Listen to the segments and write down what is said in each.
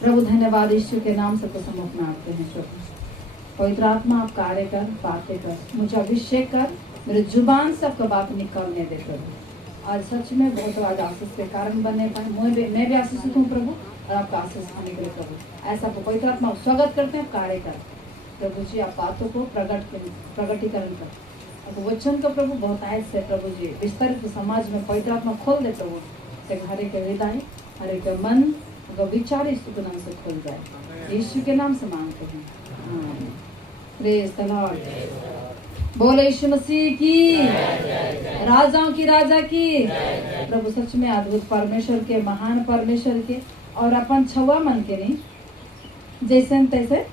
प्रभु धन्यवाद यीशु के नाम से तो समर्पण आते हैं प्रभु। पवित्र आत्मा आप कार्य कर, बातें कर, मुझे अभिषेक कर, मेरे जुबान से आपका बात निकलने दे प्रभु। आज सच में बहुत आज आशीष के कारण बनने पाए, मैं भी आशीषित हूँ प्रभु, और आपका आशीष खाने के लिए प्रभु। ऐसा को पवित्र आत्मा स्वागत करते हैं, कार्य कर प्रभु जी। आप बातों को प्रगटीकरण कर, अब वचन का प्रभु बहुत आयत से प्रभु जी विस्तारित समाज में पवित्र आत्मा खोल दे प्रभु। हरे के हृदय, हरे के मन, विचार यीशु के नाम से खोल जाए, यीशु के नाम से मांगते हैं। Praise the Lord. बोले यीशु मसीह की, राजाओं की राजा की। प्रभु सच में अद्भुत परमेश्वर के, महान परमेश्वर के, और अपन छुआ मन के नहीं, जैसे न तैसे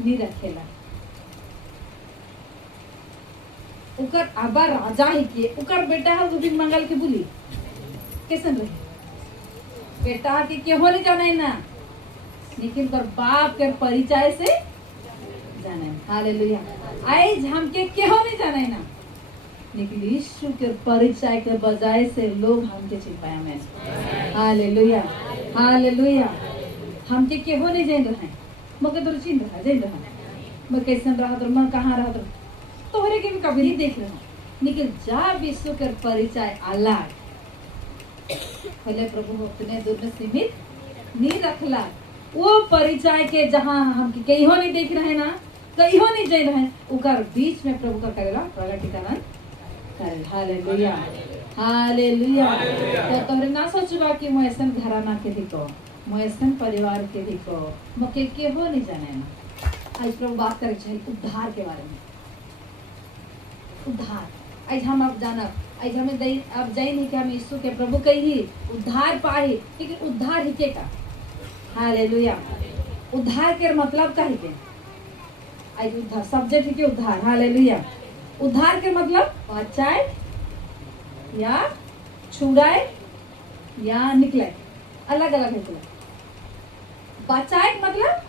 नहीं रखेला। उकर आबा राजा ही के, उकर बेटा है दिन मंगल के बोली कैसे रहे बेटा के हो नहीं जाना है ना, लेकिन कर बाप के परिचय से जाना है। हालेलुया। आज हमके केहो नहीं जाना है ना, लेकिन यीशु के परिचय के बजाय से लोग हमके चिन पाया में। Hallelujah, hallelujah. हमके केहो नहीं जान रहा है, मगर तो चिन रहा जान रहा मैं कैसे रहा तो मैं कहाँ रहा तो हरे के भी कभी नहीं देख रहा, लेकिन जब यीशु के परिचय अलग भले प्रभु अपने दूर में सीमित नहीं रखला, वो परिचय के जहाँ हम कहीं हो नहीं देख रहे ना, कहीं हो नहीं जान रहे, उकर बीच में प्रभु का करेगा प्रगटीकरण करे। Hallelujah, hallelujah. तो तोहरे ना सोचबा कि मैं ऐसा घराना के दिखो, मैं ऐसा परिवार के दिखो, मके के हो नहीं जाने ना। आज प्रभु बात करे चाहिए उद्धार के बारे में। उद्धार आज हम अब जाना, आज हमें अब जाई नहीं कि हम यीशु के प्रभु के ही उद्धार पाए, लेकिन उद्धार ही के का। हालेलुया। उद्धार के मतलब का ही के आज उद्धार सब्जेक्ट के उद्धार। हालेलुया। उद्धार के मतलब बचाए या छुड़ाए या निकले, अलग अलग है। बचाए मतलब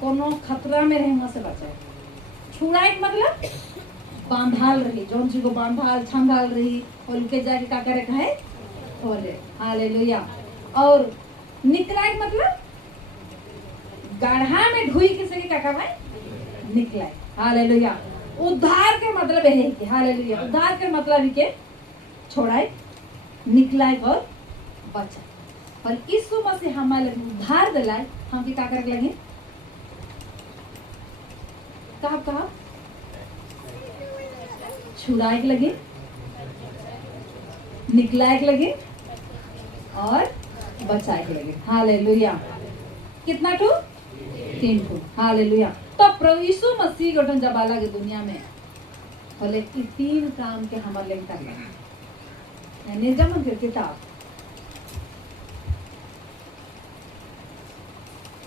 कोनो खतरा में रहे वहां से बचाए, छुड़ाए मतलब बांधाल रही, जौन चीज को बांधाल छंगाल रही और उनके जाके का करे कहे खोले। हालेलुया। और निकलाए मतलब गाढ़ा में ढुई के सके का कहे निकलाए। हालेलुया। उद्धार के मतलब है कि हालेलुया, उद्धार के मतलब ही के छोड़ाए, निकलाए और बचा। और यीशु मसीह हमारे उद्धार दिलाए, हम की का करे लगे कहा छुड़ाए लगे, निकलाए लगे और बचाए लगे। हालेलुया। कितना टू? 3 टू। हालेलुया। तो प्रभु यीशु मसीह गठन जब आला के दुनिया में बोले कि 3 काम के हमारे लिए कर लगे। निर्गमन की किताब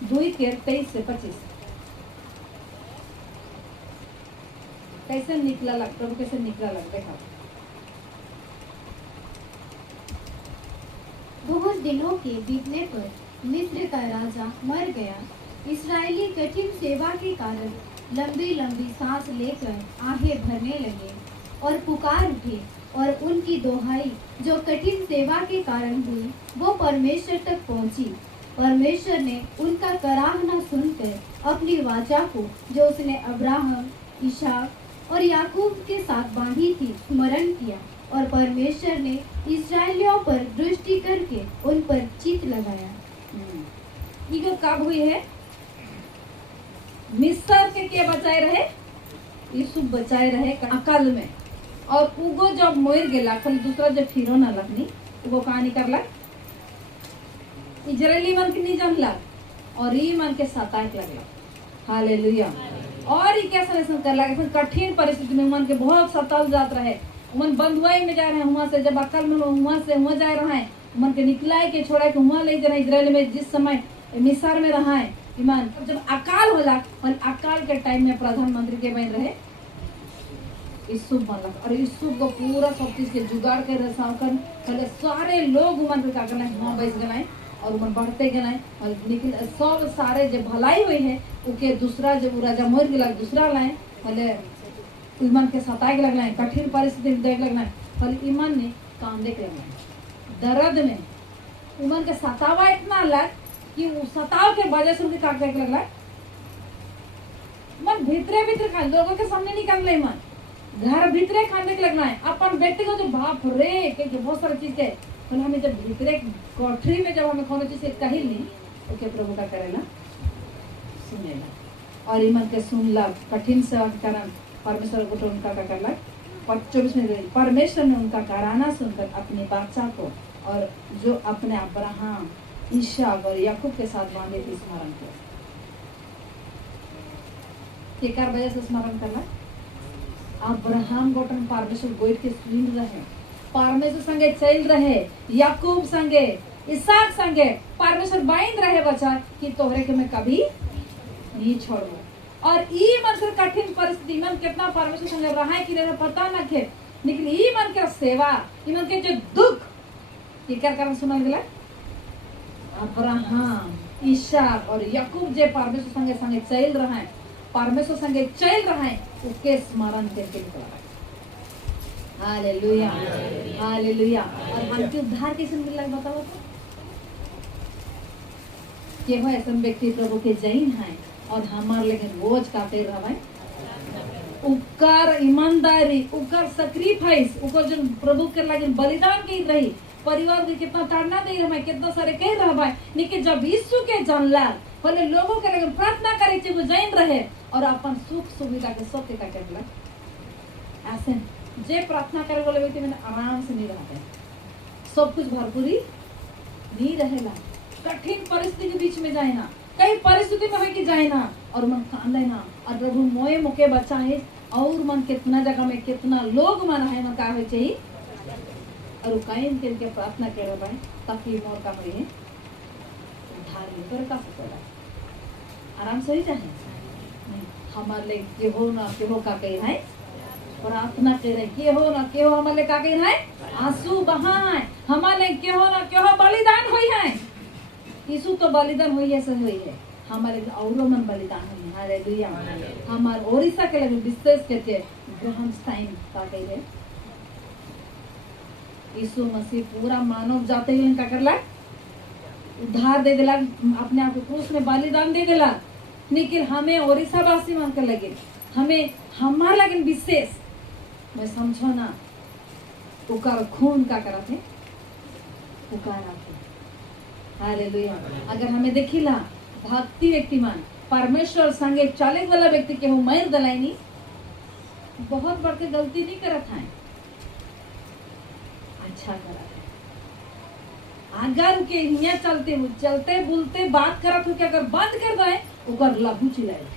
2:23 से 25 कैसे निकला लग, प्रभु कैसे निकला लग देखा। बहुत दिनों के बीतने पर मिस्र का राजा मर गया। इस्राएली कठिन सेवा के कारण लंबी लंबी सांस लेकर आहें भरने लगे और पुकार उठे, और उनकी दोहाई जो कठिन सेवा के कारण हुई वो परमेश्वर तक पहुंची। परमेश्वर ने उनका कराहना सुनकर अपनी वाचा को जो उसने अब्राहम, इसहाक और याकूब के साथ बांधी थी स्मरण किया, और परमेश्वर ने इस्राएलियों पर दृष्टि करके उन पर चित लगाया। ये कब हुई है? मिस्र के बचाए रहे, यीशु बचाए रहे अकाल में। और उगो जब मोर गेला, खाली दूसरा जब फिरो ना लगनी, उगो कहानी करला इजरायली मन के नहीं जानला, और ये मन के सताए लगला। हालेलुया। और ये कैसा ऐसा कर लगा, कठिन परिस्थिति में मन के बहुत सताल जात रहे, मन बंधुआई में जा रहे हैं, वहां से जब अकल में वहां से वहां जा रहा है, मन के निकलाए के छोड़ा के वहां ले जा रहे। इजराइल में जिस समय मिस्र में रहा है ईमान, जब अकाल होला, और अकाल के टाइम में प्रधानमंत्री के बन रहे यूसुफ बनला, और यूसुफ को पूरा सब चीज के जुगाड़ कर रसाव कर पहले सारे लोग उमन पे का करना वहां बैठ गए, और उमन बढ़ते गए, और निकल सब सारे जो भलाई हुई है उके दूसरा जब राजा मर गया दूसरा लाए, पहले ईमान के सताए लगना है, कठिन परिस्थिति देख लगना है, पहले ईमान ने काम देख लगना है। दर्द में उमन के सतावा इतना अलग कि वो सताव के वजह से उनके का कहने लगला मन भीतरे भीतर का लोगों के सामने निकल रहे मन घर भीतरे खाने के लगना है अपन बेटे को जो बाप रे के बहुत सारी चीज के तो हमें जब भीतरे कोठरी में जब हमें कोनो चीज से कही नहीं तो के प्रभु का करेला सुनेला और ईमान के सुनला कठिन सेवा के कारण परमेश्वर को तो उनका का करला 24 में परमेश्वर ने उनका कराना सुनकर अपने बादशाह को और जो अपने अब्राहम ईसाक और याकूब के साथ बांधे थे स्मरण किया केकर वजह से स्मरण करला अब्राहम गोटन परमेश्वर गोइट के सुन रहे परमेश्वर संगे चल रहे याकूब संगे इसहाक संगे परमेश्वर बांध रहे बचा कि तोहरे के मैं कभी नहीं छोड़ू और ई मन से कठिन परिस्थिति मन कितना परमेश्वर संगे रहा है कि नहीं पता ना के लेकिन ई मन के सेवा ई मन के जो दुख ये क्या कारण सुना गया अब्राहम ईसाक और याकूब जे परमेश्वर संगे संगे चल रहा है परमेश्वर संगे चल रहा है उसके स्मरण करके निकला हालेलुया हालेलुया और हमके उद्धार कैसे मिला बताओ तो के हो ऐसा व्यक्ति प्रभु के जैन है और हमारे लेकिन रोज काटे रहा है उकर ईमानदारी उकर सैक्रिफाइस उकर जो प्रभु के लगे बलिदान की रही परिवार के कितना ताड़ना दे रहा है कितना सारे कह रहा है लेकिन जब यीशु के जानला पहले लोगों के लगे प्रार्थना करे थे वो जैन रहे और अपन सुख सुविधा के सब के काटे लग ऐसे जे प्रार्थना करे वाले व्यक्ति में आराम से नहीं रहते सब कुछ भरपूरी नहीं रहेला कठिन परिस्थिति के बीच में जाए ना कई परिस्थिति में है कि जाए ना और मन कांदे ना और प्रभु मोए मुके बच्चा है और मन कितना जगह में कितना लोग मन है मन का हो चाहिए और कायम करके प्रार्थना करे भाई ताकि मोर का होए उद्धार ले कर का सकता आराम से ही जाए हमारे लिए के हो ना के हो का कही है प्रार्थना करे के हो ना के हो हमारे का कही है आंसू बहाए हमारे के हो ना के हो बलिदान होई है यीशु तो बलिदान होई ऐसे हुई है हमारे औरों मन बलिदान हुई है हालेलुया हमारे ओडिशा के लगे विशेष करके ग्रहण टाइम का कही है यीशु मसीह पूरा मानव जाते हुए क्या करला उद्धार दे दिला अपने आप को क्रूस में बलिदान दे दिला लेकिन हमें ओडिशा वासी मान कर लगे हमें हमारा लगे विशेष मैं समझो ना उकार खून का कराते उकारा हालेलुया अगर हमें देखिला भक्ति व्यक्तिमान परमेश्वर संगे चले वाला व्यक्ति के हो मर दलाइनी बहुत बड़ के गलती नहीं करत है अच्छा करत है अगर के हिया चलते बोलते बात करत हो के अगर बंद कर दे ओकर लहू चिल्लाए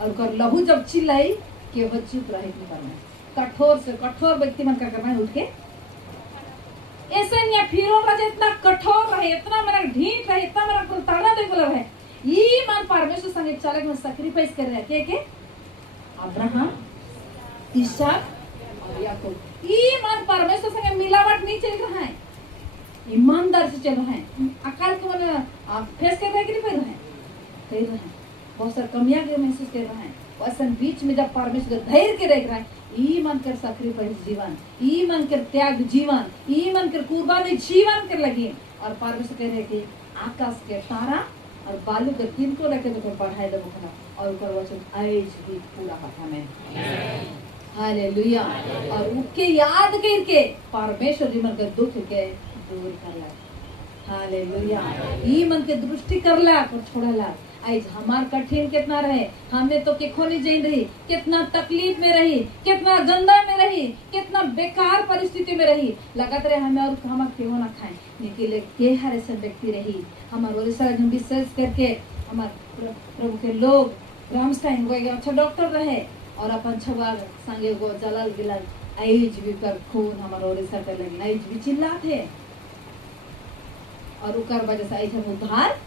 और ओकर लहू जब चिल्लाई के वो चुप रहे नहीं करना कठोर से कठोर व्यक्ति मन का करना है उठ के ऐसे नहीं फिर राजा इतना कठोर रहे इतना मेरा ढीठ रहे इतना मेरा कुलताना दे बोला रहे ये मान परमेश्वर संगे चले में सैक्रिफाइस कर रहे के अब्राहम ईसाक और याकूब ये मान परमेश्वर संगे मिलावट नहीं चल रहा है ईमानदार से चल रहा है अकाल को मैंने फेस कर रहे कि नहीं कर रहे हैं बहुत सारी कमियां के महसूस कर रहे हैं वैसे बीच में जब परमेश्वर धैर्य के रह रहा है ई मन कर सैक्रिफाइस जीवन ई मन कर त्याग जीवन ई मन कर कुर्बानी जीवन कर लगी और परमेश्वर कह रहे कि आकाश के तारा और बालू के तीन को लेकर तो पढ़ाई दे बखना और ऊपर वचन आज भी पूरा हाथ में हालेलुया और उसके याद करके परमेश्वर जी मन के दुख के दूर करला हालेलुया ई मन के दृष्टि करला और छोड़ला आज हमार कठिन कितना रहे हमें तो किखो नहीं जान रही कितना तकलीफ में रही कितना गंदा में रही कितना बेकार परिस्थिति में रही लगातार रहे हमें और हम क्यों ना खाएं लेकिन के हर ऐसे व्यक्ति रही हमारे ओडिशा विशेष करके हमारे प्रभु के लोग रामस्टाइन वो अच्छा डॉक्टर रहे और अपन छुआ संगे गो जलाल गिलाल आइज भी कर खून हमारे ओडिशा कर लगे आइज भी चिल्ला थे और उकर वजह से आइज हम उद्धार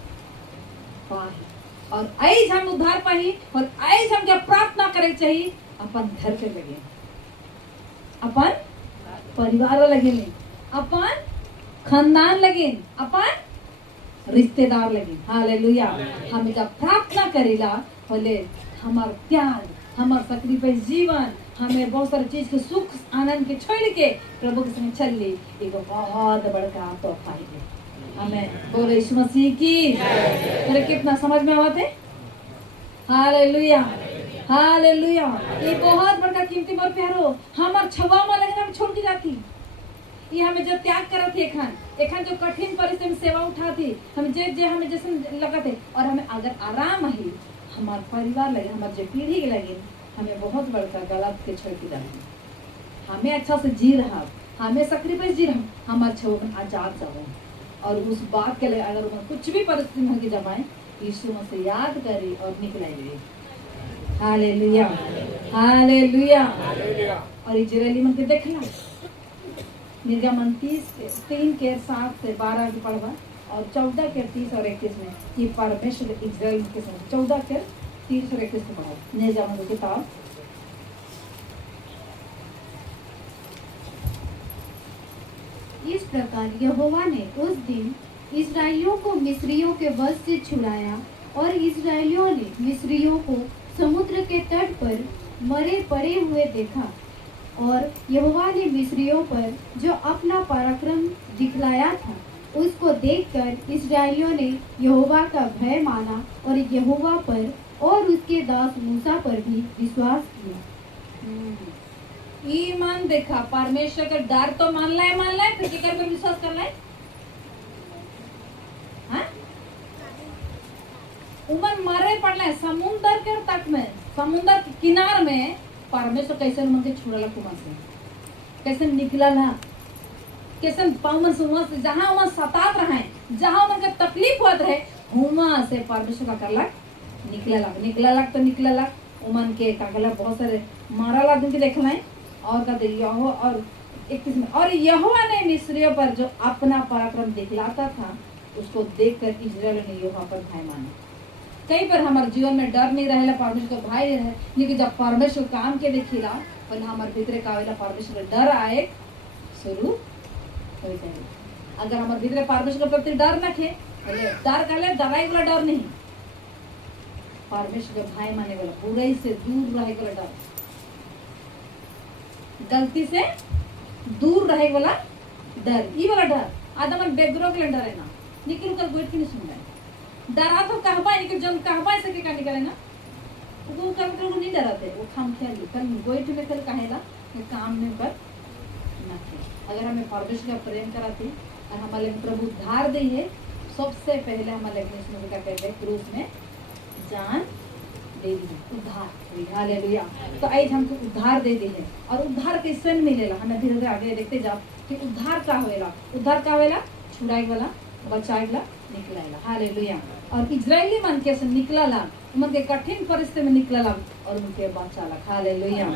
पाए और आइज हम उद्धार पाही और आइज हम क्या प्रार्थना करे चाहिए अपन घर के लगे अपन परिवार लगे अपन खानदान लगे अपन रिश्तेदार लगे हालेलुया हम जब प्रार्थना करेला बोले हमार त्याग हमार सैक्रिफाइस जीवन हमें बहुत सारी चीज के सुख आनंद के छोड़ के प्रभु के संग चल ली, एक बहुत बड़का तोहफा है। हमें बोलो यीशु मसीह की तेरे कितना समझ में आते। Hallelujah hallelujah. ये बहुत बड़का कीमती और प्यारो हमार छवा में लगे हम छोड़ के जाती। ये हमें जब त्याग करा थी एखन जो कठिन परिस्थिति में सेवा उठाती हम जे जे हमें जैसे लगा थे, और हमें अगर आराम है हमारे परिवार लगे हमारे जो पीढ़ी के लगे हमें बहुत बड़का गलत के छोड़ के जाती। हमें अच्छा से जी रहा, हमें सक्रिफाइस जी रहा, हमारे छो में आजाद जाओ, और उस बात के लिए अगर उन्हें कुछ भी परिस्थिति में के जमाए यीशु मसीह याद करे और निकलाए। Hallelujah hallelujah. और इजरायली मन के देखला निर्गमन 3:7 से 12 की पढ़वा, और 14 के 30 और 31 में ये परमेश्वर इजराइल के साथ 14 के 30 और 31 को पढ़ा निर्गमन की किताब। इस प्रकार यहोवा ने उस दिन इस्राएलियों को मिस्रियों के वश से छुड़ाया, और इस्राएलियों ने मिस्रियों को समुद्र के तट पर मरे पड़े हुए देखा। और यहोवा ने मिस्रियों पर जो अपना पराक्रम दिखलाया था उसको देखकर इस्राएलियों ने यहोवा का भय माना, और यहोवा पर और उसके दास मूसा पर भी विश्वास किया। ईमान देखा, परमेश्वर का डर तो मान लाए फिर केकर पर विश्वास कर लाए। हाँ? उमन मरे पड़ले समुंदर के तट में, समुंदर के किनार में परमेश्वर कैसे मन के छुड़ला कुमन से, कैसे निकला ना, कैसे पावन से वहां से जहां वहां सतात रहे, जहां उनके तकलीफ होत रहे वहां से परमेश्वर का करला निकला तो निकला उमन के कागला बहुत सारे मारा आदमी के देखला है। और कहते यहो और 31 में, और यहोवा ने मिस्रियों पर जो अपना पराक्रम दिखलाता था उसको देखकर इस्राएल ने यहोवा पर भय माना। कई बार हमारे जीवन में डर नहीं रहेला, परमेश्वर का भय नहीं रहे, लेकिन जब परमेश्वर काम के देखिला और हमारे भीतर का आवेला परमेश्वर डर आए शुरू हो जाए। अगर हमारे भीतर परमेश्वर के प्रति डर न थे, डर कहले डराई वाला डर नहीं, परमेश्वर का भय माने वाला, बुराई से दूर रहे वाला डर, गलती से दूर रहे वाला डर, ये वाला डर आदमन बेगरो के डर है ना, निकल कर गोइट के नहीं सुन रहा डरा तो कहबा नहीं कि जन कहबा से के निकले ना वो कर तो नहीं डराते, वो खाम खेल कल गोइट में कल कहेला ये काम में पर ना थे। अगर हमें परमेश्वर का प्रेम कराते और हमारे प्रभु उद्धार दे है, सबसे पहले हमारे इसमें क्या कहते हैं क्रूस में जान दे दी उद्धार। हालेलुया। तो आज हमको उद्धार दे दी है, और उद्धार कैसे मिलेला हमें धीरे धीरे आगे देखते जाओ कि उद्धार का होएला। उद्धार का होएला छुड़ाई वाला, बचाई वाला, निकलाला। हालेलुया। और इजरायली मन के से निकलाला, मन के कठिन परिस्थिति में निकलाला और उनके बचाला। हालेलुया।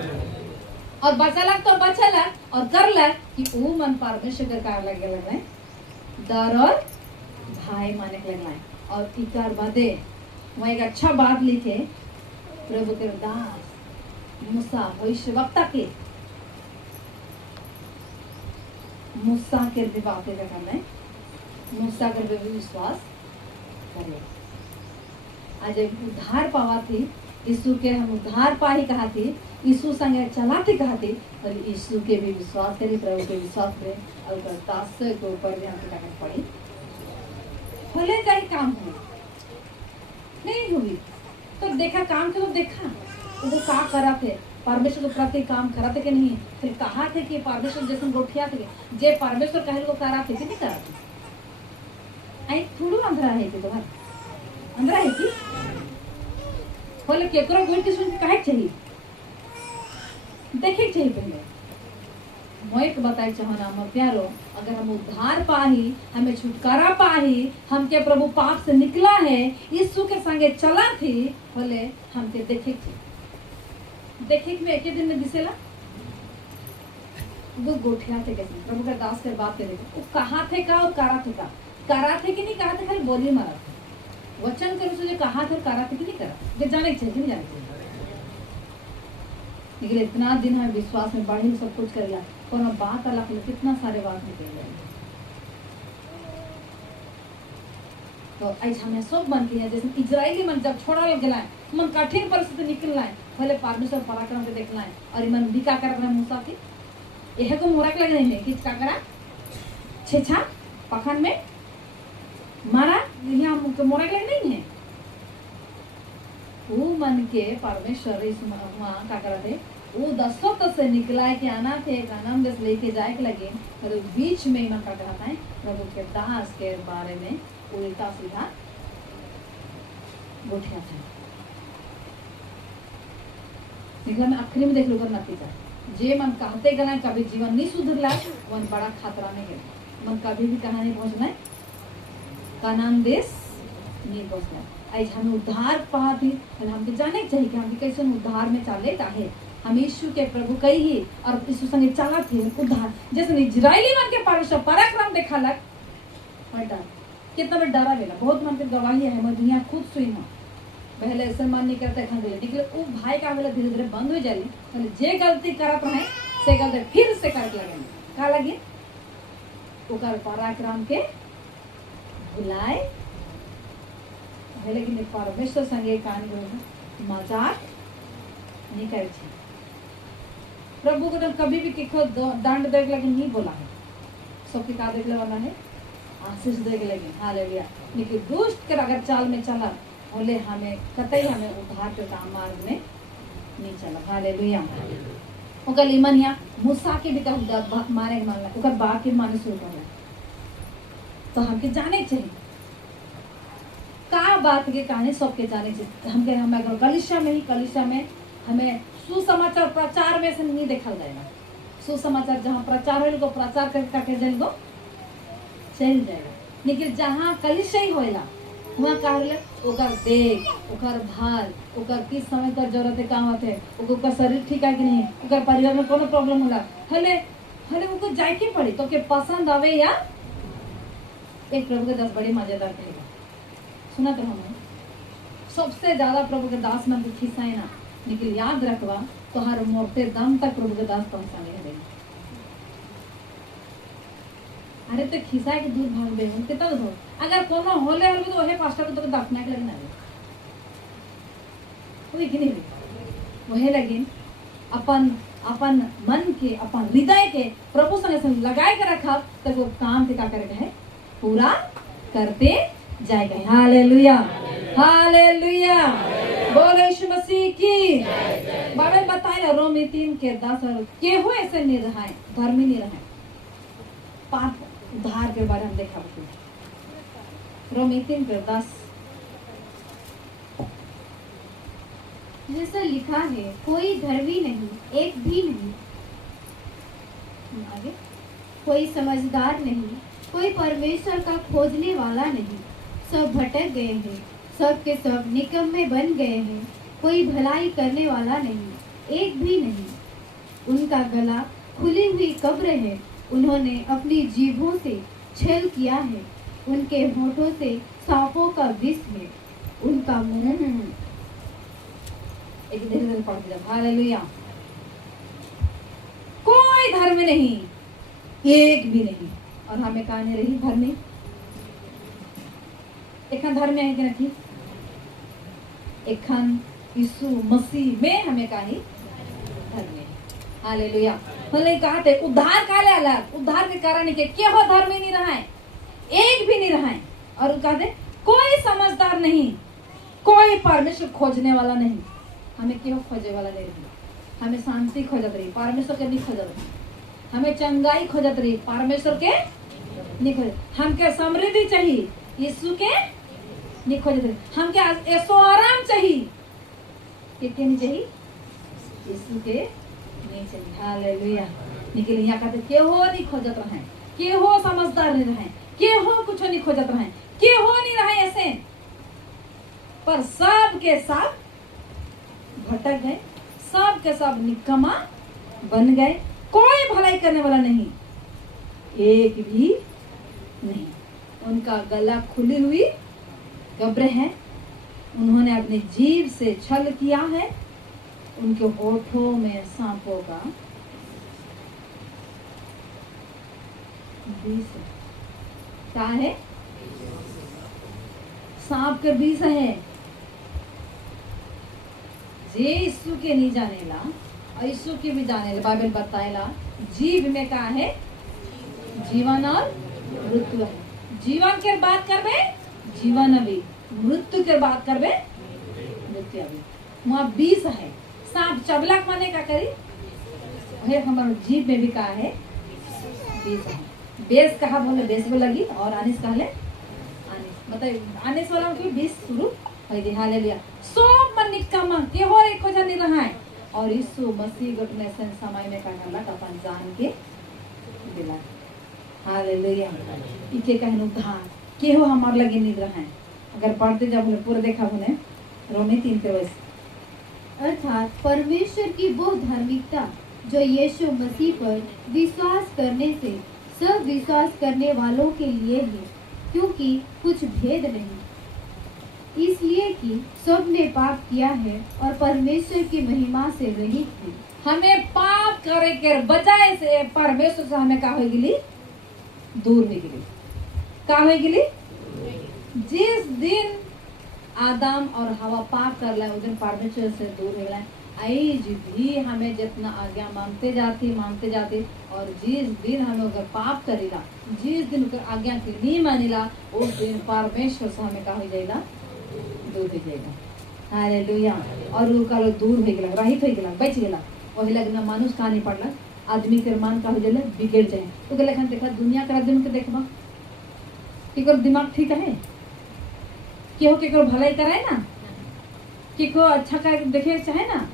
और बचाला तो बचाला और करला कि वो मन परमेश्वर का कार्य लगे लग रहे डर और भाई माने लग रहे। और इकार बादे वह एक अच्छा बात लिखे प्रभु के दास मूसा भविष्यवक्ता के मूसा के भी बातें करना है, मूसा कर भी विश्वास करे। आज उद्धार पावा थी यीशु के, हम उद्धार पा ही कहा थी, यीशु संगे चलाते कहा थी, और यीशु के भी विश्वास करे, प्रभु के विश्वास करे, और दास के ऊपर भी हमको क्या पड़ी भले कहीं काम हो नहीं हुई तो देखा काम के, तो देखा वो का करा थे परमेश्वर के प्रति काम करा थे कि नहीं, फिर कहा थे कि परमेश्वर जैसे गोठिया थे जे परमेश्वर कहे को करा थे कि नहीं करा थे। आई थोड़ा अंधरा है कि तुम्हार अंधरा है कि बोले केकरो गोल के सुन के कहे चाहिए देखे चाहिए। पहले मैं एक बताई चाहना हम प्यारो, अगर हम उद्धार पाही, हमें छुटकारा पाही, हमके प्रभु पाप से निकला है, यीशु के संगे चला थी, बोले हमके देखे में एक दिन में दिसेला वो गोठिया थे कैसे प्रभु का दास के बात करे वो कहा थे का और करा थे का, करा थे कि नहीं कहा थे, खाली बोली मारा थे वचन के अनुसार कहा थे करा थे कि नहीं करा, ये जाने चाहिए कि नहीं जाने चाहिए। लेकिन इतना दिन हमें विश्वास में बढ़ी सब कुछ करेगा, कोनो बात अलग कितना सारे बात निकल जाए। तो ऐसा हमें सब मन की है जैसे इजरायली मन जब छोड़ा गया है मन कठिन परिस्थिति निकलना है पहले परमेश्वर पराक्रम के देखना है और मन भी क्या कर रहा है मूसा की यह को मोरक लग नहीं है कि क्या करा छेछा पखन में मारा यहाँ मोरक लग नहीं है वो मन के परमेश्वर इस वहाँ क्या करा थे वो दस्तों से निकला है कि आना थे कानान देश लेके जाए के लगे और बीच में मन क्या करा था प्रभु के दास के बारे में उल्टा सीधा उठा था निकला मैं आखिरी में देख लूँगा नतीजा जे मन कहते गला कभी जीवन नहीं सुधरला मन बड़ा खतरा में गया मन कभी भी कहाँ नहीं पहुँचना है कानान देश नहीं पहुँचना आज हमें उद्धार पा थी हमके जाने चाहिए कि हम कैसे उद्धार में चले चाहे हम यीशु के प्रभु कही और यीशु संगे चला थे उद्धार जैसे इजरायली मन के परमेश्वर पराक्रम देखा लग डर कितना बड़ा डरा वेला बहुत मन के गवाही है मैं दुनिया खुद सुई ना पहले ऐसे मन नहीं करते खान दिले निकले वो भाई का वेला धीरे धीरे बंद हो जाली पहले जे गलती करत रहे से गलती फिर से करके लगे का लगे ओकर पराक्रम के भुलाए लेकिन परमेश्वर संगे कहानी मजाक नहीं करे छे प्रभु को तो कभी भी किखो दंड देख लगे नहीं बोला है सबके का देख वाला है आशीष देख लगे हालेलुया लेकिन दुष्ट कर अगर चाल में चला बोले हमें कतई हमें उद्धार के काम मार्ग में नहीं चला हालेलुया ओकर ईमान या मूसा के भी तो मारे मानला ओकर बाप के माने शुरू कर तो हमके जाने चाहिए का बात के कहानी सबके जाने चाहिए हमके हम अगर कलिसिया में हमें सुसमाचार प्रचार में से नहीं देखा जाएगा सुसमाचार जहाँ प्रचार हो प्रचार करके जाएगा चल जाएगा लेकिन जहाँ कलिसिया ही होएला वहाँ का ओकर देख ओकर भार ओकर किस समय पर जरूरत है काम आते ओकर शरीर ठीक है कि नहीं ओकर परिवार में कोनो प्रॉब्लम होला हले हले ओको जाए के पड़ी तो के पसंद आवे या एक प्रभु के दास बड़ी मजेदार कहेगा सुना तो हमें सबसे ज्यादा प्रभु के दास मन को खिसाए ना लेकिन याद रखवा तो हर मोरते दम तक प्रभु के दास पहुंचाने है अरे तो खिसाए के दूर भाग दे कितना दो अगर कोनो होले होले तो हे पास्टर को तो दफना के लगना है कोई कि नहीं वही लगिन अपन अपन मन के अपन हृदय के प्रभु संग लगाए के रखा तो वो काम के का करे है पूरा करते जाएगा हालेलुया हालेलुया बोलो यीशु मसीह की बाइबल बताए ना रोमी 3:10 के हो ऐसे नहीं रहाए धर्मी नहीं रहाए पाप उद्धार के बारे में देखा रोमी 3:10 जैसा लिखा है कोई धर्मी नहीं एक भी नहीं आगे कोई समझदार नहीं कोई परमेश्वर का खोजने वाला नहीं सब भटक गए हैं सब के सब निकम्मे बन गए हैं कोई भलाई करने वाला नहीं एक भी नहीं उनका गला खुली हुई कब्र है उन्होंने अपनी जीभों से छल किया है उनके होठों से सांपों का विष है उनका मुंह एक धीरे पढ़ दिया हालेलुया कोई धर्म नहीं एक भी नहीं और हमें कहानी रही धर्मी एखन धर्म है कि नहीं एखन यीशु मसीह में हमें कहानी धर्म है हालेलुया भले कहा थे उद्धार काले अलग उद्धार के कारण के हो धर्मी नहीं रहा है एक भी नहीं रहा है और कहते कोई समझदार नहीं कोई परमेश्वर खोजने वाला नहीं हमें क्यों खोजे वाला नहीं रही हमें शांति खोजत रही परमेश्वर के नहीं खोजत रही हमें चंगाई खोजत रही परमेश्वर के नहीं खोज हमके समृद्धि चाहिए यीशु के नहीं खोजत रही हमके ऐसो आराम चाहिए कितने नहीं चाहिए यीशु के नहीं चाहिए हालेलुया लेकिन यहाँ कहते के हो नहीं खोजत रहे के हो समझदार नहीं रहे के हो कुछ नहीं खोजत रहे के हो नहीं रहे ऐसे पर सब के सब भटक गए सब के सब निकम्मा बन गए कोई भलाई करने वाला नहीं एक भी नहीं उनका गला खुली हुई कब्र है उन्होंने अपने जीभ से छल किया है उनके होठों में सांपों का विष क्या है सांप के बीस है। जे यीशु के नहीं जानेला और यीशु के भी जानेला, बाइबल बताएला जीव में का है जीवन और मृत्यु है। जीवन के बात करबे जीवन अभी, मृत्यु के बात करबे मृत्यु अभी। वहाँ 20 है। सांप चबला माने का करी है, हमारे जीव में भी का है 20 है। बेस कहा बोले बेस में लगी और आनिस कहले आनिस, बताइए आनिस वाला के 20 शुरू है दे। हालेलुया। सब मन निकम्मा के हो एक हो जाने रहा है और यीशु मसीह गटने से समय में का करला अपन जान के दिला। हालेलुया। इके कहनु कहा के हो हमार लगे नहीं रहा है। अगर पढ़ते जब पूरा देखा होने रोमी 3 के वैसे, अर्थात परमेश्वर की वो धार्मिकता जो यीशु मसीह पर विश्वास करने से सब विश्वास करने वालों के लिए है, क्योंकि कुछ भेद नहीं, इसलिए कि सब ने पाप किया है और परमेश्वर की महिमा से रहित है। हमें पाप करे के बजाय से परमेश्वर से हमें का हो गिली दूर हो गिली। का हो गिली? जिस दिन आदम और हवा पाप कर ला उस दिन परमेश्वर से दूर हो गया। आज भी हमें जितना आज्ञा मानते जाते और जिस दिन हम अगर पाप करेला, जिस दिन अगर आज्ञा के नहीं मानेला, उस दिन परमेश्वर से हमें का हो जाएगा दूर हो जाएगा। हालेलुया। और वो कल दूर हो गया, रहित हो गया, बच गया। वही लगना मानुष का नहीं पड़ला, आदमी के मान का हो जाए बिगड़ जाए। तो गलत देखा दुनिया का आदमी के देखबा केकर दिमाग ठीक है, केहो केकर भलाई करे ना, केको अच्छा का देखे चाहे ना,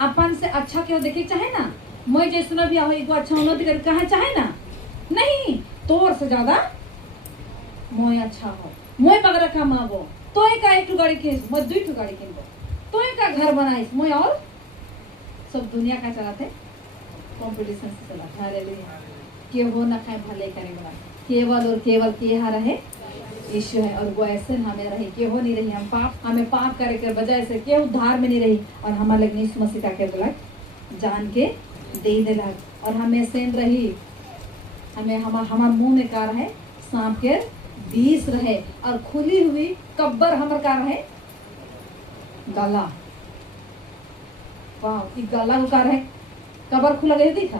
अपन से अच्छा केहो देखे चाहे ना। मैं जैसा भी हो एक अच्छा उन्नति कर कहा चाहे ना, नहीं तोर से ज्यादा मैं अच्छा हो, मैं बगरा कमाबो, तो का एक गाड़ी के मैं 2 गाड़ी किनको, तो का घर बनाइस मैं, और सब दुनिया का चलाते कंपटीशन से चला। हालेलुया। के हो ना खाए भले करेगा, केवल और केवल के यहाँ रहे यीशु है। और वो ऐसे हमें रहे के हो नहीं रही, हमें पाप करे के बजाय से के उद्धार में नहीं रही और हमारे लगे यीशु मसीह का के जान के दे देलक और हमें सेन रही। हमें हमार मुंह में का रहे सांप के 20 रहे और खुली हुई कब्बर हमर का रहे गला। वाह, गला का रहे कब्र खुला गया देखा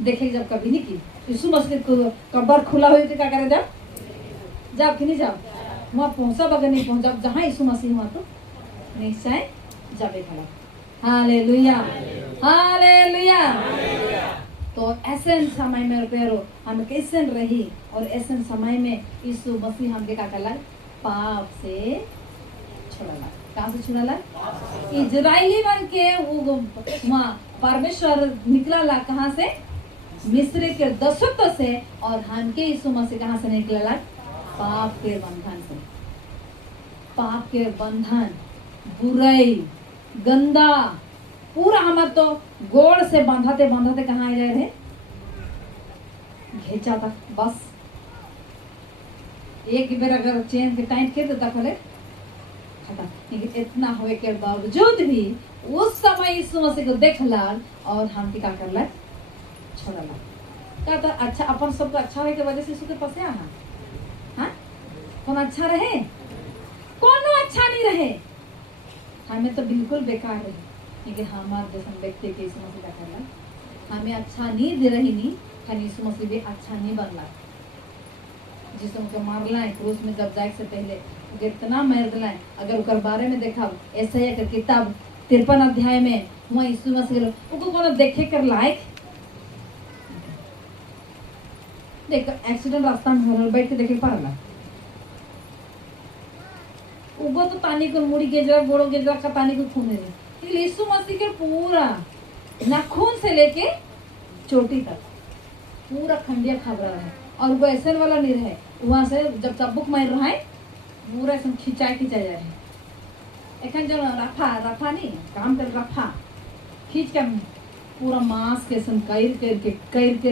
देखे जब कभी नहीं की यीशु मसीह को कब्र खुला हुई तो क्या करे जब कि नहीं जाओ वहाँ पहुंचा बगैर नहीं पहुंचा, जहाँ यीशु मसीह हुआ तो निश्चय जाबे खड़ा। Hallelujah hallelujah. तो ऐसे समय में रुपये हम कैसे रही और ऐसे समय में यीशु मसीह हमके क्या करला पाप से छुड़ाला। कहाँ से छुड़ाला? इजराइली बन के वो वहाँ परमेश्वर निकला कहाँ से? मिस्र के दस्युत्व से। और हमके यीशु मसीह कहाँ से निकला? पाप के बंधन से। पाप के बंधन, बुराई, गंदा पूरा हमार तो गोड़ से बांधते बांधते कहाँ आ जाए रहे घेचा तक। बस एक बेर अगर चेन के टाइट कर देता खोले खत्म। लेकिन इतना हुए के बावजूद भी उस समय यीशु मसीह को देखला और हम क्या करला छोड़ला। क्या तो अच्छा अपन सबको अच्छा होने की वजह से यीशु के पास आना। हाँ कौन अच्छा रहे? कौन अच्छा नहीं रहे। हमें तो बिल्कुल बेकार रहे। लेकिन हमारे जैसा व्यक्ति के यीशु मसीह का करला हमें अच्छा नहीं दे रही नहीं खाली यीशु मसीह भी अच्छा नहीं बनला। जिसको उनके मारला है क्रूस में जब जाए से पहले कितना मार दिला है। अगर उनके बारे में देखा ऐसा ही अगर किताब 53 अध्याय में वहाँ यीशु मसीह उनको कौन देखे कर लायक देख एक्सीडेंट रास्ता में बैठ के देखे पारला उगो तो तानी को मुड़ी गेजरा गोड़ो गेजरा का तानी को खून है। यीशु मसीह के पूरा नाखून से लेके चोटी तक पूरा खंडिया खबरा है। और वो ऐसे वाला नहीं रहे वहां से जब चब्बुक मार रहा है पूरा ऐसा खिंचाए जा रहे हैं। एखन जो रफा नहीं काम कर रफा खींच के पूरा मांस के सन कर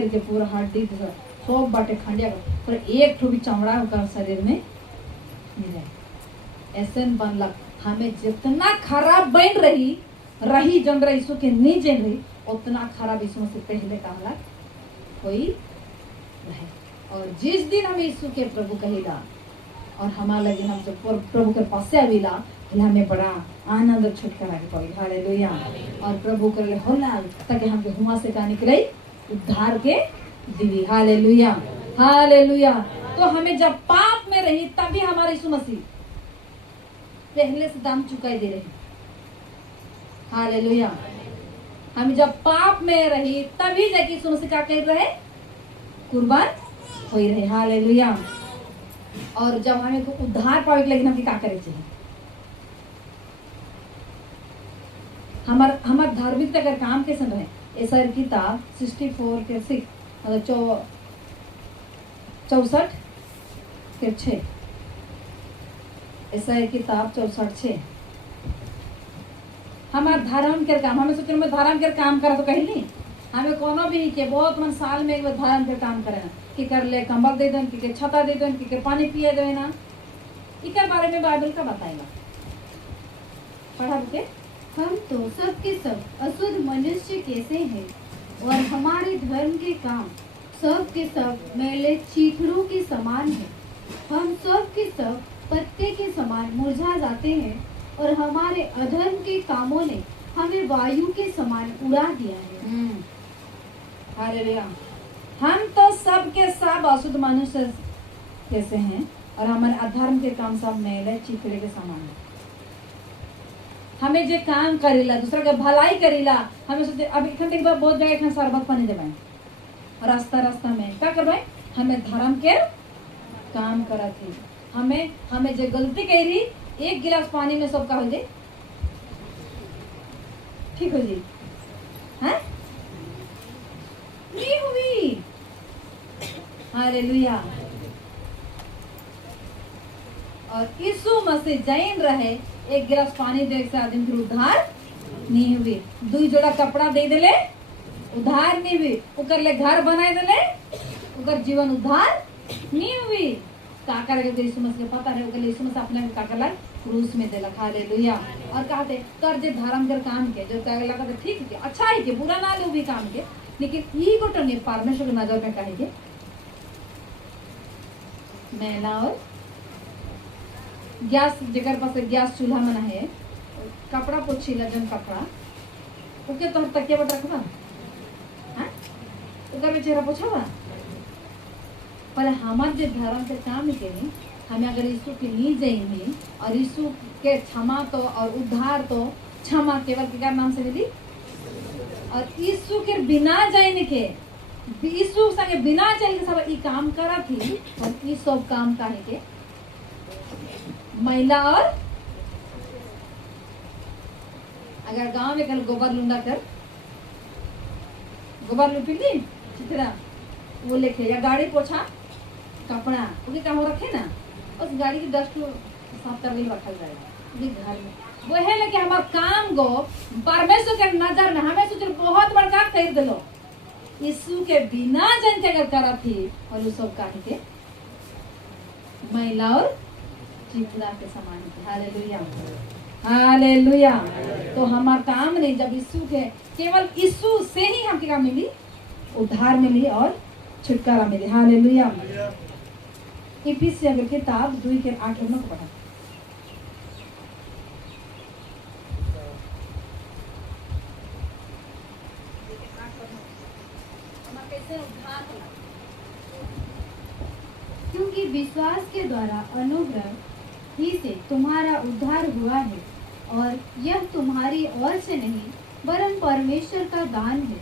के पूरा हड्डी सब बाटे खंडिया पर एक ठो भी चमड़ा उनका शरीर में नहीं रहे। ऐसे बनला हमें जितना खराब बन रही जन यीशु के नहीं जन रही उतना खराब यीशु से पहले कहला कोई रहे। और जिस दिन हम यीशु के प्रभु कहेगा और हमारे लगे हम जब प्रभु के पास से आवेला हमें बड़ा आनंद और छुटकारा के पाई। हालेलुया। और प्रभु के लिए होला ताकि हम हुआ से का निकले उद्धार के दिवी। Hallelujah hallelujah. तो हमें जब पाप में रही तभी हमारा यीशु मसीह पहले से दाम चुकाई दे रहे। हालेलुया। हम जब पाप में रही तभी जाके यीशु मसीह का कर रहे कुर्बान हो रहे। हालेलुया। और जब हमें उद्धार पावे के लेकिन हमें क्या करे चाहिए? हमार धार्मिकता का काम कैसे रहे? ऐसा किताब 64 के 6 मतलब 64 के 6 ऐसा किताब 64:6 हमार धर्म के काम हमें सोचे में धर्म के काम करा तो कहीं नहीं हमें कोनो भी के बहुत मन साल में एक बार धर्म के काम करे ना कि कर ले कंबल दे देन कि छता दे देन कि पानी पिए दे ना इकर बारे में बाइबल का बताएगा पढ़ा के। हम तो सब के सब अशुद्ध मनुष्य कैसे हैं और हमारे धर्म के काम सब के सब मैले चीथड़ों के समान है। हम सब के सब पत्ते के समान मुरझा जाते हैं और हमारे अधर्म के कामों ने हमें वायु के समान उड़ा दिया है। हालेलुया। हम तो सब के सब अशुद्ध मनुष्य कैसे हैं और हमारे अधर्म के काम सब मैले चिथड़े के समान है। हमें जे काम करेला दूसरा के भलाई करेला हमें सोचे अब इखन देख बहुत जगह इखन शरबत पानी देबे रास्ता रास्ता में क्या करबे हमें धर्म के काम करत ही हमें जे गलती करी एक गिलास पानी में सब का हो जाए ठीक हो जी हैं नहीं हुई। हालेलुया। और यीशु मसीह जैन रहे एक गिलास पानी दे से आदमी के उद्धार नहीं हुई। दुई जोड़ा कपड़ा दे देले उद्धार नहीं हुई। उकर ले घर बनाए देले उकर जीवन उद्धार नहीं हुई। का करेगा यीशु मसीह के पता है उकर यीशु मसीह अपने का करला क्रूस में देला। हालेलुया। और कहते कर जे धर्म कर काम के जो कहे लगा तो ठीक है अच्छा ही के बुरा ना ले भी काम के लेकिन ई गोटो ने परमेश्वर की नजर में कहे के मैला और गैस जगह पास गैस चूल्हा मना है कपड़ा पोछी जन कपड़ा ओके तो तकिया बट रखबा हां ओकर चेहरा पोछावा पर हमार जे धर्म के काम के नहीं हमें अगर यीशु के लिए जाएंगे और यीशु के क्षमा तो और उद्धार तो क्षमा केवल के नाम से मिली और यीशु के बिना जाने के यीशु संगे बिना चल के सब ई काम करा थी और ई सब काम काहे के महिला और अगर गांव में कल गोबर लुंडा कर गोबर लुटी ली चित्रा वो लेके या गाड़ी पोछा कपड़ा उनके काम रखे ना उस गाड़ी की डस्ट साफ कर ली रखल जाएगा घर में वो है ना कि हमारा काम गो परमेश्वर के नजर में हमें सोच बहुत बड़का कर दिलो यीशु के बिना जन के अगर करा थी और वो सब काहे के महिला और चिपड़ा के समान थी। Hallelujah hallelujah. तो हमारा काम नहीं जब यीशु के केवल यीशु से ही हमके काम मिली उद्धार मिली और छुटकारा मिली। हालेलुया। इफिसियों की किताब 2:8 को पढ़ा क्योंकि विश्वास के द्वारा अनुग्रह ही से तुम्हारा उद्धार हुआ है और यह तुम्हारी ओर से नहीं वरन परमेश्वर का दान है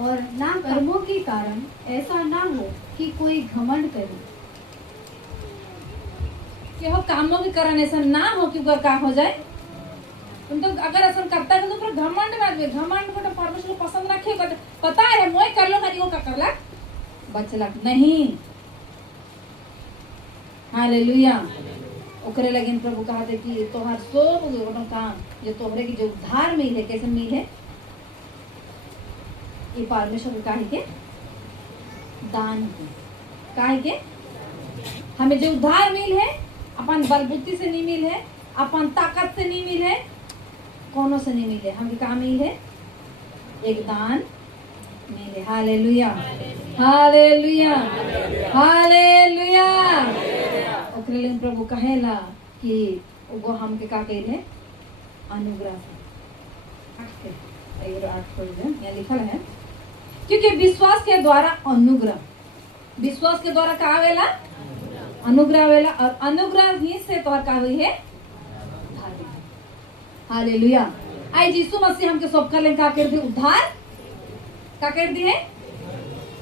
और ना कर्मों के कारण ऐसा ना हो कि कोई घमंड करे कि हो कामों के कारण ऐसा ना हो कि का हो जाए तुम तो अगर ऐसा करता है तो फिर घमंड में आदमी घमंड को तो परमेश्वर को पसंद रखे पता है मोय कर लो हरी वो का करला बचला नहीं। हालेलुया। ओकरे लगिन प्रभु कहते कि तोहार सब गोटो काम जो तोहरे की जो उद्धार मिल है कैसे मिल है ये परमेश्वर काहे के दान के काहे के हमें जो उद्धार मिल है अपन बल बुद्धि से नहीं मिल है अपन ताकत से नहीं मिल है कोनो से नहीं मिल है हमें काम मिल है एक दान मिल है। Hallelujah hallelujah hallelujah. ओकरे लिए प्रभु कहेला कि वो हमके का कही है अनुग्रह से 8 यहाँ लिखल है, क्योंकि विश्वास के द्वारा अनुग्रह, विश्वास के द्वारा का आवेला अनुग्रह आवेला, और अनुग्रह ही से तोहर का हुई है हालेलुया। आई यीशु मसीह हमके सबका ले का कर दी उद्धार, का कर दी है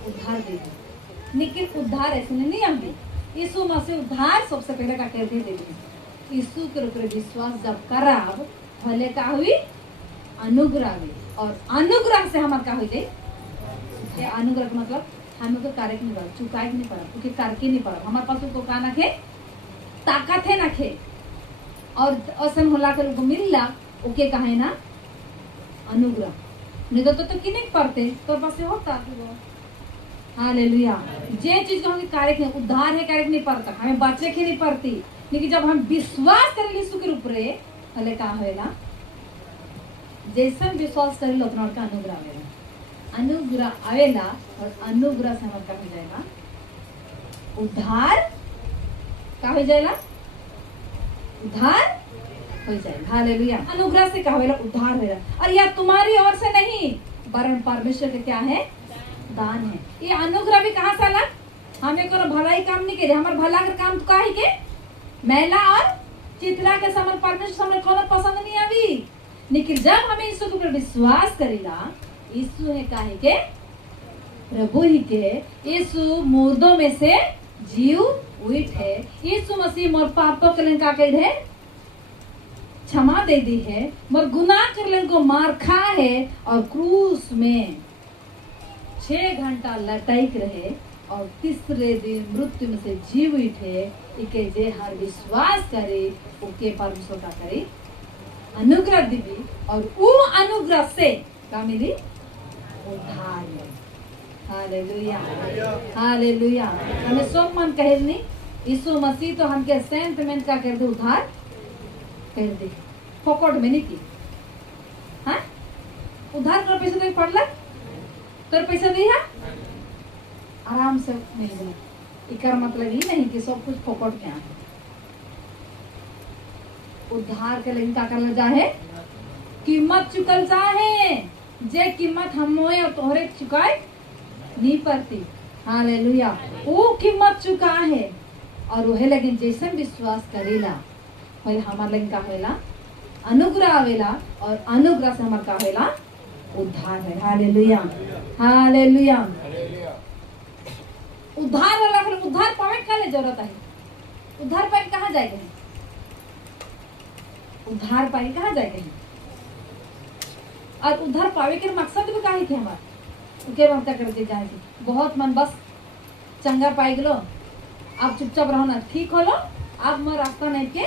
उद्धार दे दी। लेकिन उद्धार ऐसे नहीं हमने, यीशु मसीह उद्धार सबसे पहले का कर दी दे दी। यीशु के ऊपर विश्वास जब कराब भले का हुई अनुग्रह हुई, और अनुग्रह से हमार का हुई दे। ये अनुग्रह का मतलब हमें तो कार्य नहीं पड़ा, चुकाए नहीं पड़ा, क्योंकि करके नहीं पड़ा हमारे पास उसको का ना खे ताकत है ना खे, और असन होला कर उनको मिलला ओके कहे ना अनुग्रह, नहीं तो कि नहीं पढ़ते तो पास से होता हालेलुया। जे चीज को हम कार्य नहीं, उद्धार है कार्य नहीं पड़ता, हमें बच्चे की नहीं पड़ती, लेकिन जब हम विश्वास करें यीशु के ऊपर भले का होएला, जैसा विश्वास करें उतना का अनुग्रह आवेला, अनुग्रह आवेला, और अनुग्रह से हमारा हो जाएगा उद्धार, का हो जाएगा उद्धार हो जाएगा हालेलुया। अनुग्रह से का होएला उद्धार होएला, और यह तुम्हारी ओर से नहीं वरन परमेश्वर के क्या है दान है। ये अनुग्रह भी कहाँ से आला, हमें कोनो भलाई काम नहीं करे, हमारे भला का काम तो का ही के मैला और चितला के समझ परमेश्वर समझ कोनो पसंद नहीं आवी, लेकिन जब हमें यीशु के ऊपर विश्वास करेला, यीशु है काहे के प्रभु ही के, यीशु मुर्दों में से जीव उठे, यीशु मसीह मोर पापों के लिए का कही है क्षमा दे दी है, मोर गुनाह कर ले को मार खा है, और क्रूस में 6 घंटा लटाइक रहे, और तीसरे दिन मृत्यु में से जीव उठे, इके जे हर विश्वास करे ओके परमेश्वर का करे अनुग्रह दिवी, और वो अनुग्रह से क्या मिली उद्धार। Hallelujah hallelujah. हमें सब मन कहे नहीं, यीशु मसीह तो हमके सेंट में का कर दे उद्धार कर दे, पकड़ में नहीं की। हाँ उद्धार कर पैसा दे पड़ला तो पैसा दिया आराम से मिल गया, इकर मतलब ये नहीं कि सब कुछ पकड़ के आए। उद्धार के लिए क्या करना चाहे, कीमत चुकल चाहे, जे कीमत हम और तोहरे चुकाए नहीं पड़ती हालेलुया, वो कीमत चुका है, और वह लेकिन जैसे विश्वास करेला वही हमारे लिए का होएला अनुग्रह आवेला, और अनुग्रह से हमारे का होएला उद्धार है हालेलुया हालेलुया। उद्धार वाला उद्धार पावे का ले जरूरत है, उद्धार पाए कहाँ जाएगा, उद्धार पाए कहाँ जाएगा, और उद्धार पावे के मकसद भी कहा थे हमारे उनके बात करके जाएगी। बहुत मन बस चंगा पाई गलो, आप चुपचाप रहो ना, ठीक हो लो, आप मोर रास्ता नहीं के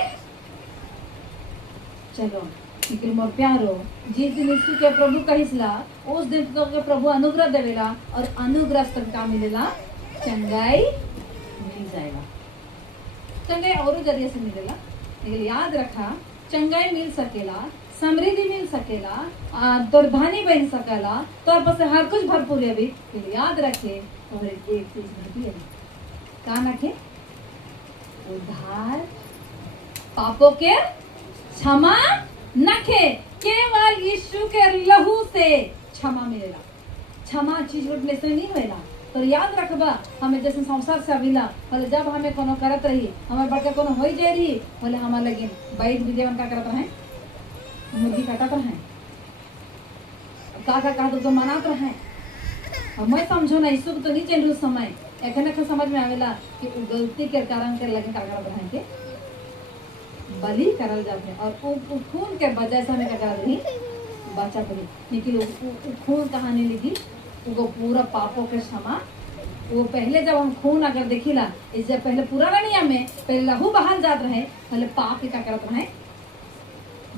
चलो, लेकिन मोर प्यारो जिस दिन यीशु के प्रभु कहिसला उस दिन तो के प्रभु अनुग्रह देवेला, और अनुग्रह तक का मिलेला चंगाई मिल जाएगा। चंगाई और जरिए से मिलेला, लेकिन याद रखा चंगाई मिल सकेला, समृद्धि मिल सकेला, तोर धनी बन सकेला, तोर पास हर कुछ भरपूर है भी, याद रखे और एक चीज भरती है का रखे उद्धार, पापों के क्षमा नखे, केवल यीशु के लहू से क्षमा मिलेला। क्षमा चीज में से नहीं होएला, तो याद रखबा हमें जैसे संसार से अभिला बोले जब हमें कोनो करत रही, हमारे बड़का कोनो हो जाए रही बोले हमारे लगे बैठ विजयवन का करत रहे, मुर्गी काटत रहे, का कहा तो मनात रहे, मैं समझो ना इसको तो नहीं चाहिए उस समय एखन समझ में आवेला कि गलती के कारण के लगे का करत रहे के बलि करल जाते हैं, और वो खून के वजह से हमें क्या करा रही बचत रही, लेकिन वो खून कहानी लिखी वो पूरा पापों के क्षमा। वो पहले जब हम खून अगर देखिला इससे पहले पुराना नियम में पहले लहू बहाल जात रहे, पहले पाप के क्या करत रहे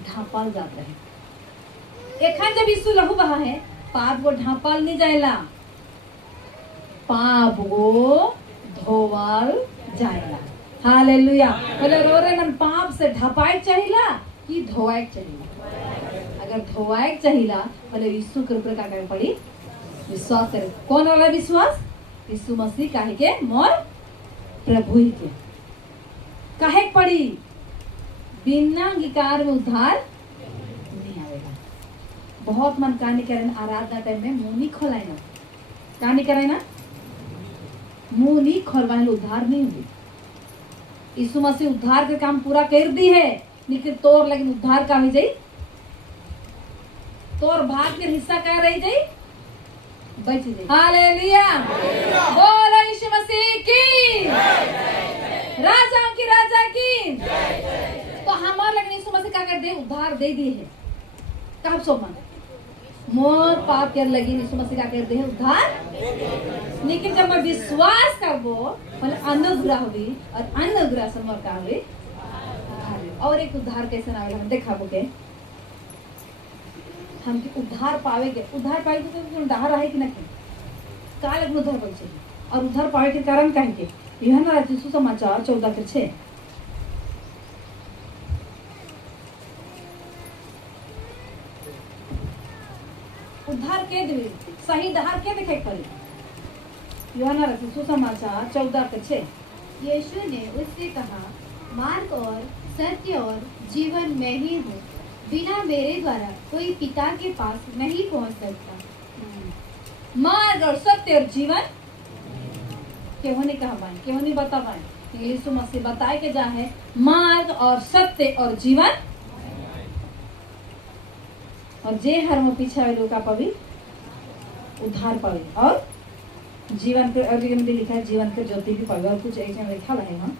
ढांपल जात रहे। एखन जब यीशु लहू बहा है पाप वो ढांपल नहीं जाएला, पाप वो धोवल जाएला हालेलुया। बोले रोरे मन पाप से ढपाए चाहिला कि धोवाए चाहिला, अगर धोवाए चाहिला बोले यीशु के ऊपर क्या करना पड़ी विश्वास करे। कौन वाला विश्वास, यीशु मसीह काहे के मोर प्रभु ही के काहे पड़ी? बिना अंगीकार में उद्धार नहीं आवेगा। बहुत मन कहानी करें आराधना टाइम में मुंह नहीं खोलाए ना, कहानी करें ना, मुंह नहीं खोलवाए, उद्धार नहीं हुई। यीशु मसीह उद्धार के काम पूरा कर दी है, लेकिन तोर लेकिन उद्धार का हो जाई, तोर भाग के हिस्सा क्या रह जाई, बच जाई। हालेलुया, बोलो यीशु मसीह की, राजाओं की राजा की। तो हमारे लेकिन यीशु मसीह क्या कर दे, उद्धार दे दी है। कब सो मन मोर पाप कर लगी, यीशु मसीह क्या कर दे, उद्धार। लेकिन जब मैं विश्वास करबो मतलब अनुग्रह हुई, और अनुग्रह से मोर का हुई। और एक उद्धार कैसे ना हम देखा बोके, हम की उद्धार पावेगे, उद्धार पाएगे तो उद्धार रहे कि नहीं, काल लग उद्धार पावे चाहिए। और उद्धार पावे के कारण कहेंगे यूहन्ना राज्य सुसमाचार 14:6। उद्धार के देवे, सही उद्धार के देखे पड़े। यूहन्ना राज्य सुसमाचार 14:6। यीशु ने उससे कहा, मार्ग और सत्य और जीवन मैं ही हूँ, बिना मेरे द्वारा कोई पिता के पास नहीं पहुँच सकता। मार्ग और सत्य और जीवन क्यों नहीं कहा पाए, क्यों नहीं बता पाए? यीशु मसीह बताए के जा है मार्ग और सत्य और जीवन, और जे हर में पीछे वाले लोग का पवी उद्धार पावे और जीवन के, और में लिखा है जीवन के ज्योति भी पावे, और कुछ ऐसे लिखा है। हम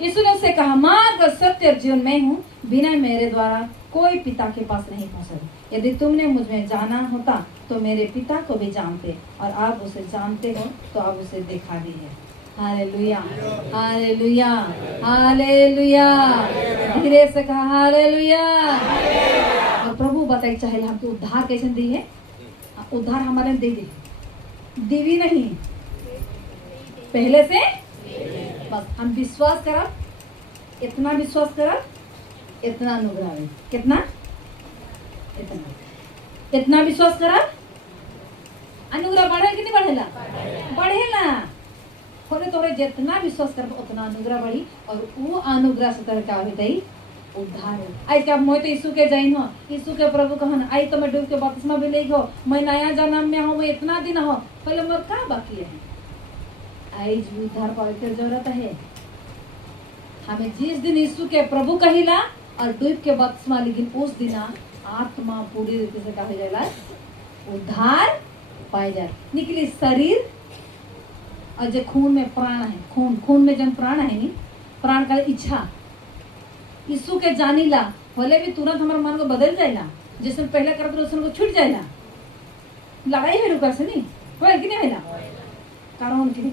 यीशु ने उससे कहा, मार्ग और सत्य और जीवन मैं हूँ, बिना मेरे द्वारा कोई पिता के पास नहीं पहुँच सकता। यदि तुमने मुझ में जाना होता तो मेरे पिता को भी जानते, और आप उसे जानते हो तो आप उसे देखा भी है। Hallelujah, hallelujah, hallelujah. धीरे से कहा हालेलुया। और प्रभु बताए चाहे हमको उद्धार कैसे दी है, उद्धार हमारे दे दी, देवी नहीं पहले से। बस हम विश्वास करा, इतना विश्वास करा, इतना अनुग्रह है। कितना? इतना विश्वास करा, अनुग्रह बढ़े कि नहीं बढ़ेला? बढ़ेला। थोड़े थोड़े जितना विश्वास कर उतना अनुग्रह बढ़ी, और वो अनुग्रह से तरह क्या होई उद्धार हो। आई क्या मैं तो यीशु के जैन हो, यीशु के प्रभु कहन, आई तो मैं डूब के बपतिस्मा भी ले हो, मैं नया जन्म में हूँ, मैं इतना दिन हो, पहले मोर का बाकी है। आई उद्धार पावे की जरूरत है हमें। जिस दिन यीशु के प्रभु कहिला और डूब के बपतिस्मा, लेकिन उस दिन आत्मा पूरी रीति से कहा जाला उद्धार पाए जाए। निकली शरीर और जो खून में प्राण है, खून में जन प्राण है नी, प्राण का इच्छा यीशु के जानीला भले भी तुरंत हमारे मन को बदल जाएगा, जैसे पहले करते उसने को छूट जाएगा। लड़ाई है रुका से नहीं होल कि नहीं होला, कारण की नहीं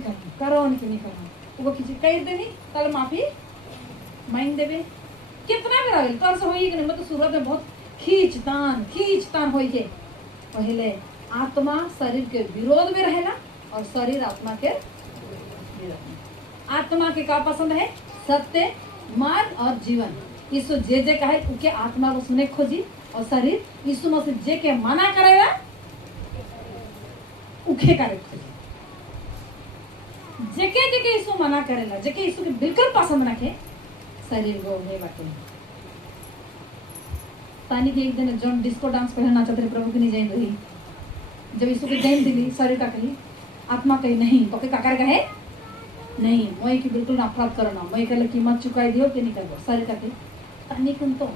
करना वो किसी कह देनी कल माफी मांग देवे, कितना करावे तोर से होई कि नहीं। मतलब शुरुआत में बहुत खींचतान होई के पहले आत्मा शरीर के विरोध में रहेला, और शरीर आत्मा के विरोध में। आत्मा के का पसंद है? सत्य, मार्ग और जीवन। यीशु जे कहे उके आत्मा को सुने खोजी, और शरीर यीशु मसीह जे के मना करेगा उके करे खोजी। जेके यीशु मना करेला, जेके यीशु के बिल्कुल पसंद रखे, शरीर को है बाटे। पानी के एक दिन जॉन डिस्को डांस पहले नाचते थे, प्रभु की नहीं जाइन रही। जब यीशु के जैन दिली, शरीर का कही, आत्मा कही नहीं, तो का कहे नहीं, मैं की बिल्कुल नफरत करो ना, मैं कहले कीमत चुकाई दियो कि नहीं करबो। शरीर का कही तनी कुन तो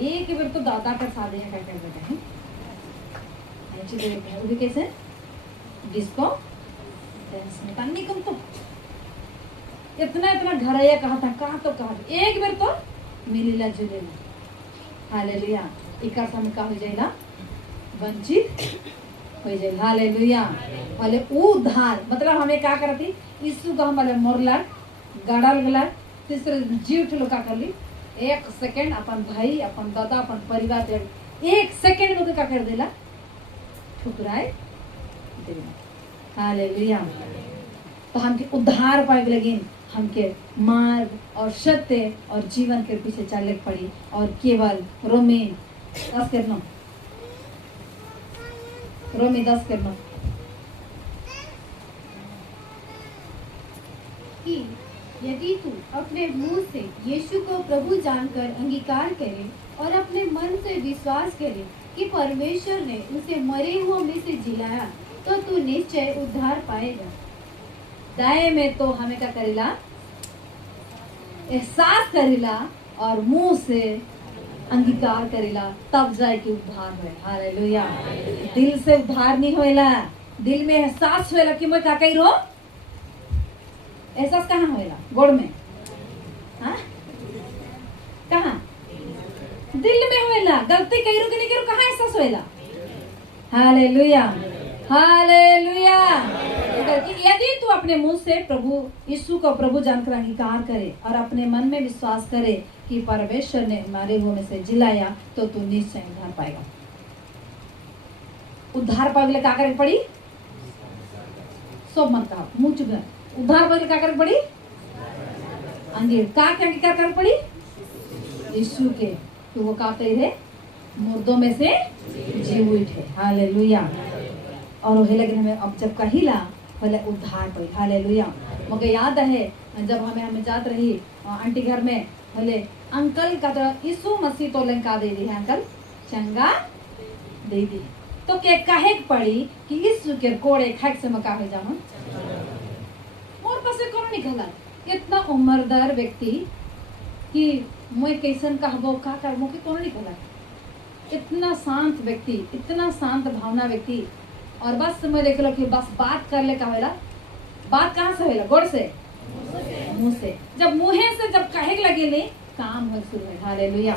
एक बार तो दादा का सादे है क्या कहते हैं, ऐसे देखते हैं वो भी कैसे डिस्को डांस में तनी कुन तो इतना घरैया कहा था एक बार तो मिलीला जुलेला। हालेलुया। इकर समय का हो जाएगा वंचित हो जाए। हालेलुया। वाले उद्धार मतलब हमें क्या करती, यीशु का हमारे मोरला गड़ल गला, तीसरे जीव ठुलो का कर ली, एक सेकंड अपन भाई, अपन दादा, अपन परिवार एक सेकंड में क्या कर देला, ठुकराए देला। हालेलुया। तो हमके उद्धार पाए लगिन, हमके मार्ग और सत्य और जीवन के पीछे चले पड़ी, और केवल रोमी 10 करना, रोमी 10 करना कि यदि तू अपने मुंह से यीशु को प्रभु जानकर अंगीकार करे और अपने मन से विश्वास करे कि परमेश्वर ने उसे मरे हुओं में से जिलाया, तो तू निश्चय उद्धार पाएगा। दाएं में तो हमें क्या करेला, एहसास करेला और मुंह से अंगीकार करेला, तब जाए कि उद्धार होए। हालेलुया। दिल से उद्धार नहीं होएला, दिल में एहसास होएला कि मैं क्या कही रो। एहसास कहाँ होएला? गोड़ में? हाँ, कहाँ? दिल में होएला। गलती कही रो कि नहीं कही रो, कहाँ एहसास होएला? Hallelujah, hallelujah. यदि तू अपने मुंह से प्रभु यीशु को प्रभु जानकर अंगीकार करे और अपने मन में विश्वास करे कि परमेश्वर ने हमारे मुंह में से जिलाया, तो तू निश्चय उद्धार पाएगा। उद्धार पावे क्या करे पड़ी? सब मन का मुंह चुप। उद्धार पावे क्या करे पड़ी? अंगीकार कर पड़ी यीशु के, तो वो क्या कही रहे? मुर्दों में से जी उठे। हालेलुया। और वो लगे हमें अब जब कहिला बोले उद्धार पाई। हालेलुया। मुझे याद है जब हमें जात रही आंटी घर में, बोले अंकल का तो यीशु मसीह तो लंका दे दी है, अंकल चंगा दे दी, तो के कहे पड़ी कि यीशु के कोड़े खाए से मका हो जाओ। मोर पास से कौन निकला इतना उम्रदार व्यक्ति कि मैं कैसन कहबो का कर मुके कौन निकला, इतना शांत व्यक्ति, इतना शांत भावना व्यक्ति। और बस मैं देख लो कि बस बात कर ले का बात कहाँ से होगा? गोड़ से, मुंह से। जब मुँहे से जब कहे लगे ले काम हो शुरू है। हालेलुया।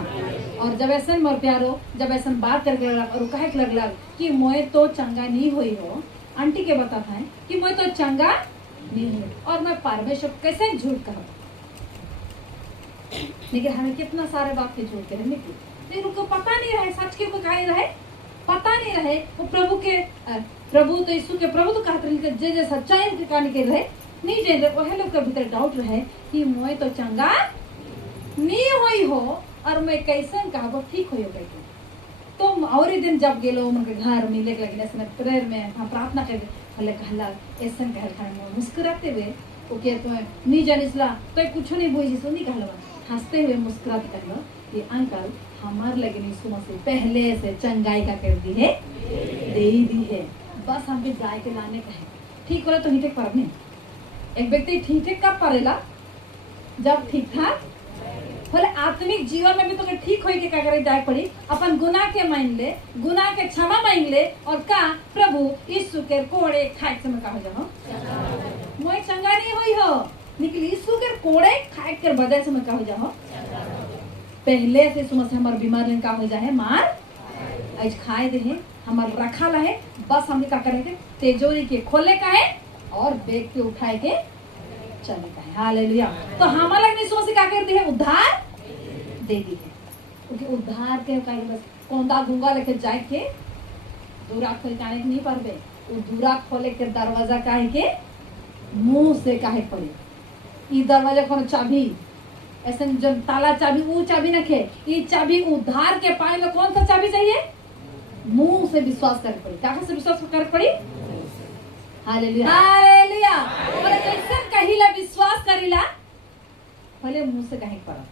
और जब ऐसा मोर प्यारो, जब ऐसा बात करके और कहे लगला कि मोए तो चंगा नहीं हुई हो, आंटी के बता था कि मोए तो चंगा नहीं हुई और मैं परमेश्वर कैसे झूठ कहा। लेकिन हमें कितना सारे बात के झूठ कहे, लेकिन उनको पता नहीं रहे सच के कहे रहे, पता नहीं रहे वो प्रभु तो यीशु के प्रभु तो कहते रहे जे जे सच्चाई के कहानी के रहे नहीं जान रहे, वह लोग के भीतर डाउट रहे कि मोए तो चंगा नहीं हुई हो और मैं कैसे कहबो ठीक हो गई। तो और ही दिन जब गेलो उनके घर मिले लगे ऐसे प्रेयर में हम प्रार्थना कर भले कहला ऐसा कह मुस्कुराते हुए ओके तो नहीं जानिसला तो कुछ नहीं बुझी सो नहीं कहला, हंसते हुए मुस्कुराते कहलो कि अंकल हमार लगे यीशु मसीह पहले से चंगाई का कर दी है, दे दी है, बस हम भी जाए के लाने का है। ठीक होला तो ही ठीक पड़ने एक व्यक्ति ठीक ठीक कब पड़ेला? जब ठीक ठाक बोले आत्मिक जीवन में भी तो ठीक होई के क्या करे जाए पड़ी, अपन गुनाह के मान ले, गुनाह के क्षमा मांग ले और का प्रभु यीशु के कोड़े खाए से कहा जाओ मोए चंगा नहीं हुई हो, लेकिन यीशु के कोड़े खाए के वजह से मैं कहा जाओ पहले से समझ हमार बीमार का हो जाए मार आज खाए दे है हमार रखा है, बस हमें क्या करेंगे तेजोरी के खोले का है और बेग के उठाए के चले का है। हालेलुया। तो हमारा यीशु से क्या कर दी है? उद्धार दे दी है, क्योंकि उद्धार के कहीं बस कौंदा गुंगा लेके जाए के दूरा खोल के नहीं पारबे, वो दूरा खोले के दरवाजा काहे के मुंह से काहे पड़े। ये दरवाजा कौन चाबी ऐसे जब ताला चाबी वो चाबी रखे, ये चाबी उद्धार के पाए में कौन सा चाबी चाहिए? मुंह से विश्वास कर पड़ी। कहाँ से विश्वास कर पड़ी? Hallelujah, hallelujah. और कैसे कहिला विश्वास करिला भले मुंह से कहे पड़ा,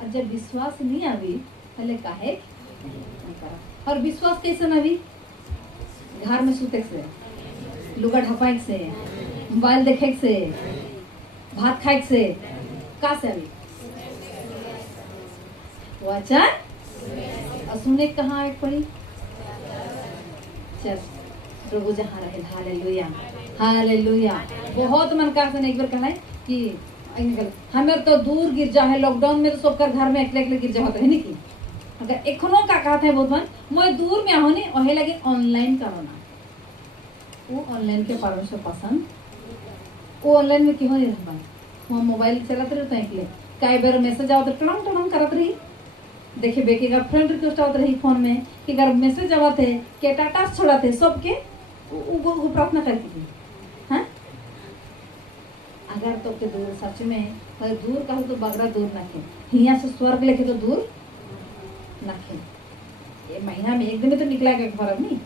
और जब विश्वास नहीं आवी भले काहे नहीं करा। और विश्वास कैसे न आवी? घर में सुते से, लुगा ढपाई से, मोबाइल देखे से, भात खाए से, का से आवी? वचन और सुने कहाँ एक पड़ी? चल प्रभु जहाँ रहे। Hallelujah, hallelujah. बहुत मन का एक बार कहा है कि हमें तो दूर गिर जा है, लॉकडाउन में तो सबका घर में एकले एकले गिर जा होता है नहीं कि अगर एखनो का कहते हैं बहुत मन मैं दूर में आहो नहीं वही लगे ऑनलाइन करो ना, वो ऑनलाइन के परमेश्वर पसंद, वो ऑनलाइन में क्यों नहीं रह पाए, वो मोबाइल चलाते रहते हैं इसलिए कई बार मैसेज आओ तो टड़ंग टड़ंग करत रही। देखिए बेके का फ्रेंड रिक्वेस्ट आवत रही फोन में कि अगर मैसेज आवत है के टाटा छोड़ाते सबके वो प्रार्थना करती थी। हाँ अगर तो के दूर सच में दूर कहूँ तो बगरा दूर ना खे, यहाँ से स्वर्ग लेके तो दूर ना खे। ये महीना में एक दिन में तो निकला के फर्क नहीं,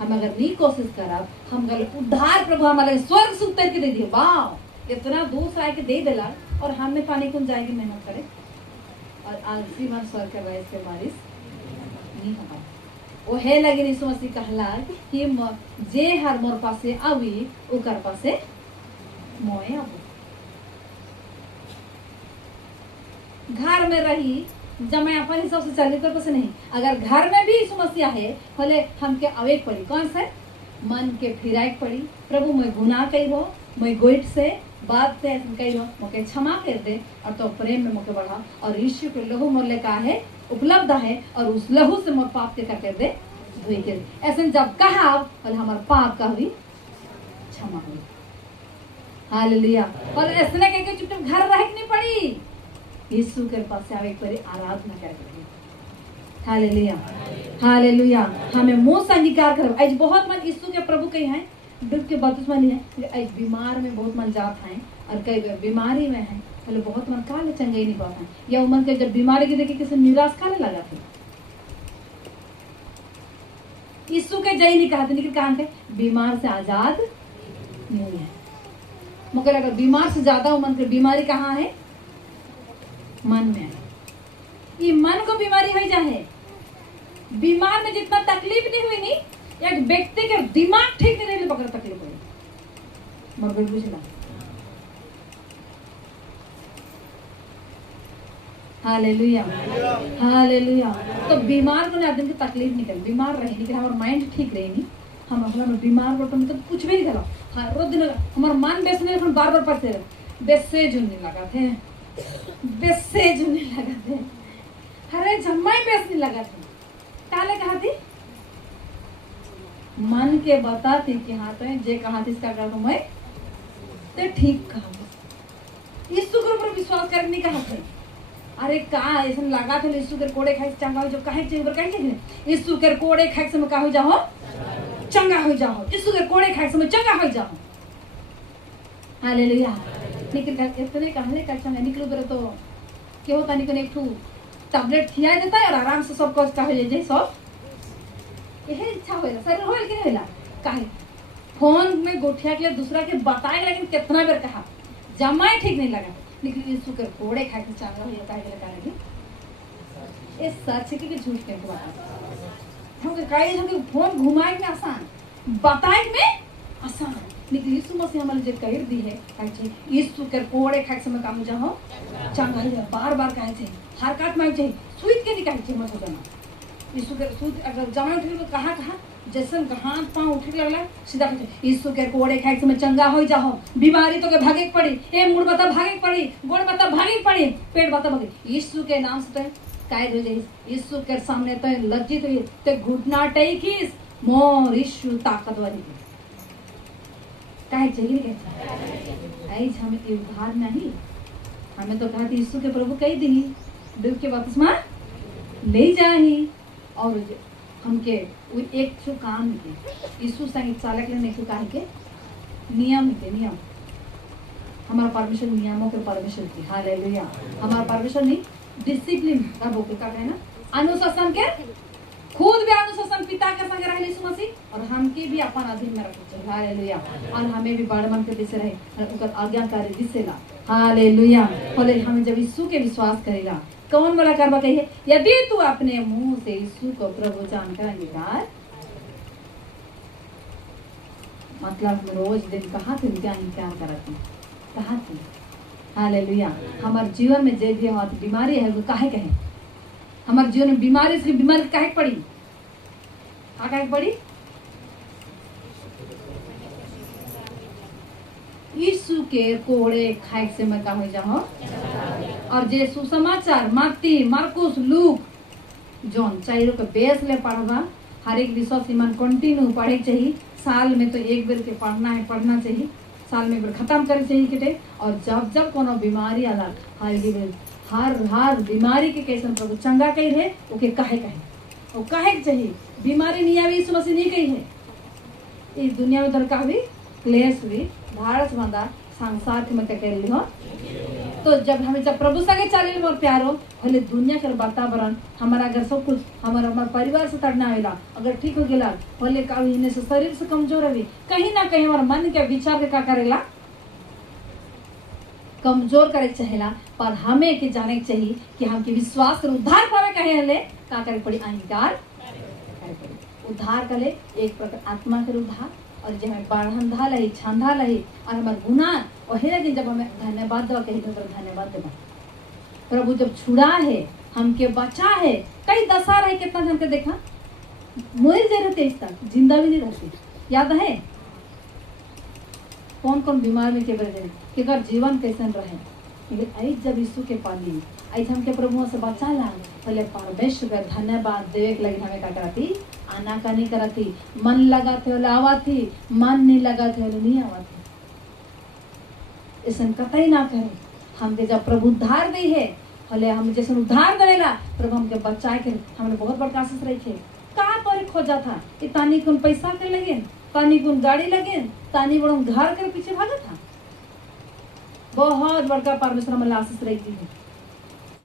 हम अगर नहीं कोशिश करा हम गल उद्धार प्रभु हमारे स्वर्ग से उतर के दे दिए। वाह इतना दूर से आके दे दिला और हम में पानी कौन जाएगी मेहनत करे और आलसी मन स्वर कर रहा है इसके बारिश नहीं होगा वो है लगे यीशु मसीह कहला कि जे हर मोर पासे आवी ओकर पासे मोए आबू घर में रही जब मैं अपन हिसाब से चली कर नहीं अगर घर में भी यीशु मसीह है भले हमके अवेक पड़ी कौन से मन के फिराक पड़ी प्रभु मैं गुनाह कही हो मैं गोइट से बात से कही हो मुझे क्षमा कर दे और तो प्रेम में मुझे बढ़ा और यीशु के लहू मोले का है उपलब्ध है और उस लहू से मोर पाप के कर दे धोई के ऐसे जब कहा और हमारे पाप का हुई क्षमा हुई हालेलुया और ऐसे ना कह के चुपचाप घर रह नहीं पड़ी यीशु के पास से आवे परी आराधना करके हालेलुया हालेलुया हमें मुंह से अंगीकार करो आज बहुत मन यीशु के प्रभु कही हैं डूब के बपतिस्मा लिए है आज बीमार में बहुत मन जात हैं और कई बीमारी में है पहले बहुत मन काले चंगे नहीं पाता या उमर के जब बीमारी के देखे किसी निराश काले लगा थे यीशु के जय नहीं कहा थे लेकिन कहा थे बीमार से आजाद नहीं है मगर अगर बीमार से ज्यादा उमर की बीमारी कहाँ है मन में है ये मन को बीमारी हो जाए बीमार में जितना तकलीफ नहीं हुई नहीं एक व्यक्ति के दिमाग ठीक नहीं रहे पकड़ तकलीफ हुई मगर बुझला हालेलुया हालेलुया तो बीमार को आदमी की तकलीफ नहीं कर बीमार रहे नहीं हमारा माइंड ठीक रहे नहीं हम अपना बीमार पड़ते मतलब कुछ भी नहीं करो हाँ रोज दिन हमारा मन बेसने बार बार पड़ते रहे बेसे जुड़ने लगा थे बेसे जुड़ने लगा थे अरे जम्मा ही बेसने लगा थे ताले कहा थी मन के बताती कि हाँ तो जे कहा थी इसका कर मैं तो ठीक कहा यीशु के ऊपर विश्वास करके नहीं कहा थे अरे कहा ऐसा लगा था यीशु के कोड़े खाए चंगा हो जो कहे चाहिए ऊपर कहेंगे यीशु के कोड़े खाए से का हो जाओ चंगा हो जाओ यीशु के कोड़े खाए से चंगा हो जाओ हालेलुया लेकिन इतने कहले का चंगा निकल ऊपर तो क्या होता निकल एक ठू टैबलेट खिया देता है और आराम से सब कुछ कहे जे सब यही इच्छा होला शरीर होल कि नहीं होला काहे फोन में गोठिया के लिए दूसरा के बताए लेकिन कितना बेर कहा जमाई ठीक नहीं लगा लेकिन यीशु के कोड़े खाए के चांगा हो जाता है लगा लगी ये सच है कि झूठ के बता हम के काहे हम के फोन घुमाए में आसान बताए में आसान लेकिन यीशु मसीह हमारे जे कह दी है कहे यीशु के कोड़े खाए समय काम जाओ चांगा हो बार बार कहे छे हर काट में चाहिए सुइत के नहीं कहे छे मत हो जाना यीशु के सूद अगर जमा उठ तो कहाँ कहाँ जैसन हाथ पाँव उठ लगला सीधा यीशु के कोड़े खाए समय चंगा हो जाओ बीमारी तो के भागे पड़ी ए मुड़ बता भागे पड़ी गोड़ बता भागे पड़ी पेट बता भागे यीशु के नाम से तो कायद हो जाए यीशु के सामने तो लज्जित हुई तो घुटना टेकिस मोर यीशु ताकतवर है काहे चाहिए क्या ऐज हमें उद्धार नहीं हमें तो कहा यीशु के प्रभु कई दिन डूब के बपतिस्मा ले जाही और हमके एक छो काम के यीशु संगीत चालक ने एक कहा के नियम के नियम हमारा परमेश्वर नियमों के परमेश्वर की हालेलुया हमारा परमेश्वर नहीं डिसिप्लिन का बोके का कहना अनुशासन के खुद भी अनुशासन पिता के संग रहे यीशु मसीह और हमके भी अपन अधीन में रखे चाहिए हालेलुया और हमें भी बड़ मन के दिसे रहे और उनका आज्ञाकारी दिसेला हालेलुया बोले हम जब यीशु के विश्वास करेगा कौन वाला करवा कही यदि तू अपने मुंह से यीशु को प्रभु जानकर अंगीकार मतलब रोज दिन कहा थे क्या अंगीकार करती कहा थी हालेलुया हमारे जीवन में जो भी होती बीमारी है वो काहे कहे हमारे जीवन में बीमारी से बीमारी काहे पड़ी काहे पड़ी यीशु के कोड़े खाए से मैं का हो जाओ और जे सुसमाचार मत्ती मार्कुस लूक जॉन चाहिए के बेस ले पढ़वा हर एक विषय सीमान कंटिन्यू पढ़े चाहिए साल में तो एक बेर के पढ़ना चाहिए साल में एक बेर खत्म करे चाहिए किटे और जब जब कोनो बीमारी आला हर बीमारी के कैसन प्रभु चंगा कही है ओके कहे वो कहे चाहिए बीमारी नहीं आवी यीशु मसीह नहीं कही है इस दुनिया में दरकार भी क्लेश भी भारत बंदा संसार के में कह ली हो तो जब प्रभु संगे चले मोर प्यारो भले दुनिया के वातावरण हमारा अगर सब कुछ हमारा परिवार से तड़ना आवेला अगर ठीक हो गया भले का से शरीर से कमजोर रही कहीं ना कहीं हमारा मन के विचार के का करेला कमजोर करे के चाहेला, पर हमें के जाने के चाहिए कि हम के विश्वास कर उद्धार पावे कहे हले का करे पड़ी, अंगीकार करे पड़ी। उद्धार करे एक प्रकार आत्मा के उद्धार, और जब हमें बाढ़न धाल है, छांधा लही और हमारे गुनाह वही लेकिन जब हमें धन्यवाद दो कहीं तो धन्यवाद देवा प्रभु जब छुड़ा है, हमके बचा है। कई दशा रहे कितना हमके देखा मोर जे रहते इस तक जिंदा भी नहीं रहते, याद है कौन कौन बीमार में के बरे कि अगर जीवन कैसन रहे, लेकिन आई जब यीशु के पाली आई हमके प्रभु से बचा ला, पहले परमेश्वर का धन्यवाद देवे के लगी हमें का कराती, आना का नहीं कराती, मन लगा थे आवा थी, मन नहीं लगा थे नहीं आवा थी, ऐसा कतई ना करे। हमके जब प्रभु उद्धार दी है, भले हम जैसे उद्धार देवेला प्रभु हमके बचाए के हमने बहुत बड़ा आशीष रही थे। कहाँ पर खोजा था कि तानी कौन पैसा के लगे, तानी कौन गाड़ी लगे, तानी बड़ा घर के पीछे भागा था। बहुत बड़का परमेश्वर हमें आशीष रही थी।